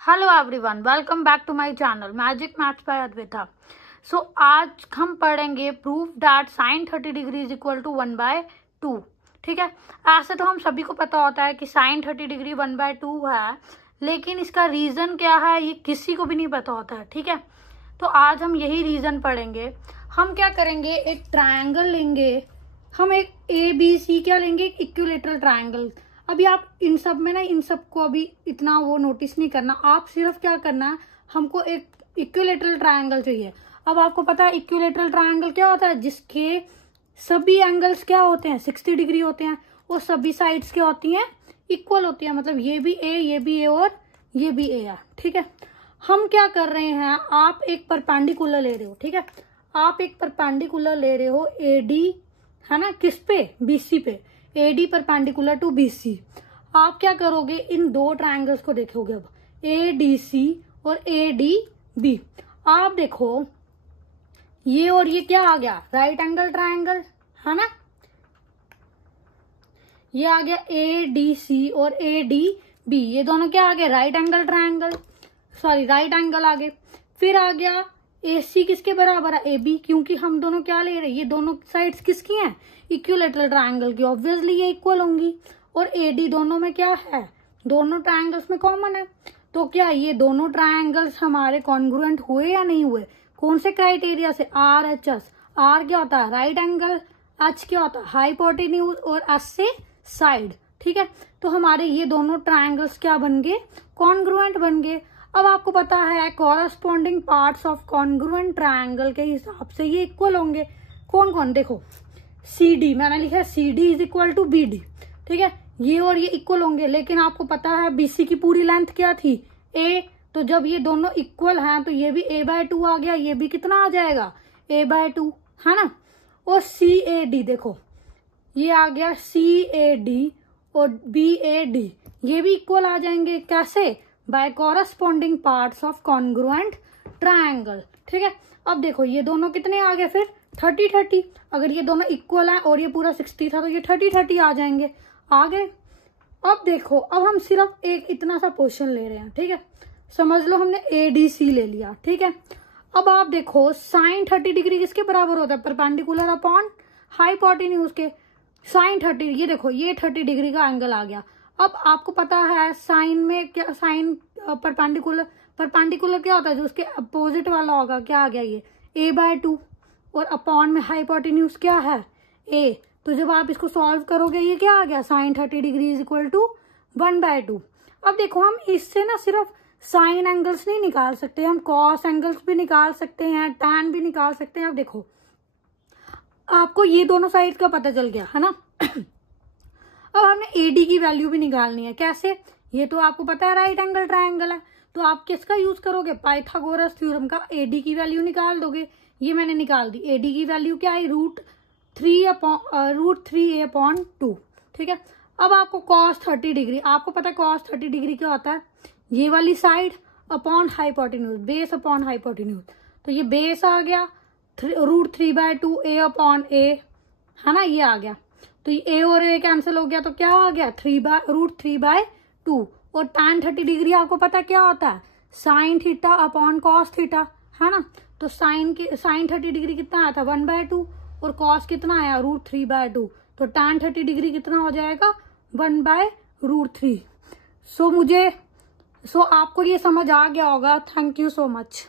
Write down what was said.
Hello everyone, welcome back to my channel magic maths by Advita. So आज हम पढ़ेंगे proof that sine 30 degree is equal to 1/2। ठीक है, ऐसे तो हम सभी को पता होता है कि साइन 30 डिग्री 1/2 है, लेकिन इसका रीजन क्या है ये किसी को भी नहीं पता होता है। ठीक है, तो आज हम यही रीजन पढ़ेंगे। हम क्या करेंगे, एक ट्रायंगल लेंगे, हम एक ABC क्या लेंगे, एक इक्विलेटरल ट्रायंगल। अभी आप इन सब में ना, इन सब को अभी इतना वो नोटिस नहीं करना, आप सिर्फ क्या करना है, हमको एक इक्विलेटरल ट्रायंगल चाहिए। अब आपको पता है इक्विलेटरल ट्रायंगल क्या होता है, जिसके सभी एंगल्स क्या होते हैं, 60 डिग्री होते हैं, और सभी साइड्स क्या होती हैं, इक्वल होती है। मतलब ये भी ए और ये भी ए है। ठीक है, हम क्या कर रहे हैं, आप एक परपेंडिकुलर ले रहे हो। ठीक है, आप एक परपेंडिकुलर ले रहे हो AD, है ना, किस पे, BC पे। AD perpendicular to BC। आप क्या करोगे, इन दो ट्रायंगल्स को देखोगे, अब ADC और ADB। आप देखो ये और ये क्या आ गया, राइट एंगल ट्रायंगल, है ना। ये आ गया ADC और ADB, ये दोनों क्या आ गए, right angle triangle, sorry right angle आ गए। फिर आ गया AC किसके बराबर है, AB, क्योंकि हम दोनों क्या ले रहे हैं, ये दोनों साइड्स किसकी हैं, इक्विलेटरल ट्रायंगल की, ऑब्वियसली ये इक्वल होंगी। और AD दोनों में क्या है, दोनों ट्रायंगल्स में कॉमन है। तो क्या ये दोनों ट्रायंगल्स हमारे कॉन्ग्रुएंट हुए या नहीं हुए, कौन से क्राइटेरिया से, RHS। R क्या होता है, राइट एंगल, H क्या होता है, हाइपोटेन्यूज, और S से साइड। ठीक है, तो हमारे ये दोनों ट्रायंगल्स क्या बन गए, कॉन्ग्रुएंट बन गए। अब आपको पता है corresponding parts of congruent triangle के हिसाब से ये इक्वल होंगे। कौन कौन, देखो CD, मैंने लिखा है CD is equal to BD। ठीक है, ये और ये इक्वल होंगे, लेकिन आपको पता है BC की पूरी लेंथ क्या थी, A। तो जब ये दोनों इक्वल हैं तो ये भी A/2 आ गया, ये भी कितना आ जाएगा, A/2, है ना। और CAD देखो, ये आ गया CAD और BAD, ये भी इक्वल आ जाएंगे, कैसे, by corresponding parts of congruent triangle. ठीक है, अब देखो ये दोनों कितने आ गए, फिर 30-30। अगर ये दोनों इक्वल है और ये पूरा 60 था तो ये 30-30 आ जाएंगे, आ गए। अब देखो, अब हम सिर्फ एक इतना सा पोर्शन ले रहे हैं। ठीक है, समझ लो हमने ADC ले लिया। ठीक है, अब आप देखो साइन 30 डिग्री किसके बराबर होता है, परपेंडिकुलर अपॉन हाइपोटेन्यूज के। साइन 30, ये देखो ये 30 डिग्री का एंगल आ गया। अब आपको पता है साइन में क्या, साइन परपेंडिकुलर क्या होता है, जो उसके अपोजिट वाला होगा, क्या आ गया ये A/2, और अपॉन में हाइपोटेन्यूज क्या है, A। तो जब आप इसको सॉल्व करोगे ये क्या आ गया, sine 30 degree is equal to 1/2। अब देखो हम इससे ना सिर्फ साइन एंगल्स नहीं निकाल सकते, हम कॉस एंगल्स भी निकाल सकते हैं, टैन भी निकाल सकते हैं। अब देखो आपको ये दोनों साइड का पता चल गया, है ना। अब हमने AD की वैल्यू भी निकालनी है, कैसे, ये तो आपको पता है राइट एंगल ट्रायंगल है, तो आप किसका यूज करोगे, पाइथागोरस थ्योरम का। AD की वैल्यू निकाल दोगे, ये मैंने निकाल दी। AD की वैल्यू क्या है, √3a/2। ठीक है, अब आपको cos 30 डिग्री, आपको पता है cos 30 डिग्री क्या होता है, ये वाली side upon hypotenuse, base upon hypotenuse. तो ये बेस आ गया, √3/2 A/A, है ना, ये आ गया। तो ये A और A कैंसिल हो गया, तो क्या आ गया, √3/2। और tan 30 डिग्री आपको पता क्या होता है, sine theta upon cos theta, है ना। तो साइन 30 डिग्री कितना आया था, 1/2, और कॉस कितना आया, √3/2। तो tan 30 डिग्री कितना हो जाएगा, 1/√3। सो आपको ये समझ आ गया होगा। Thank you so much.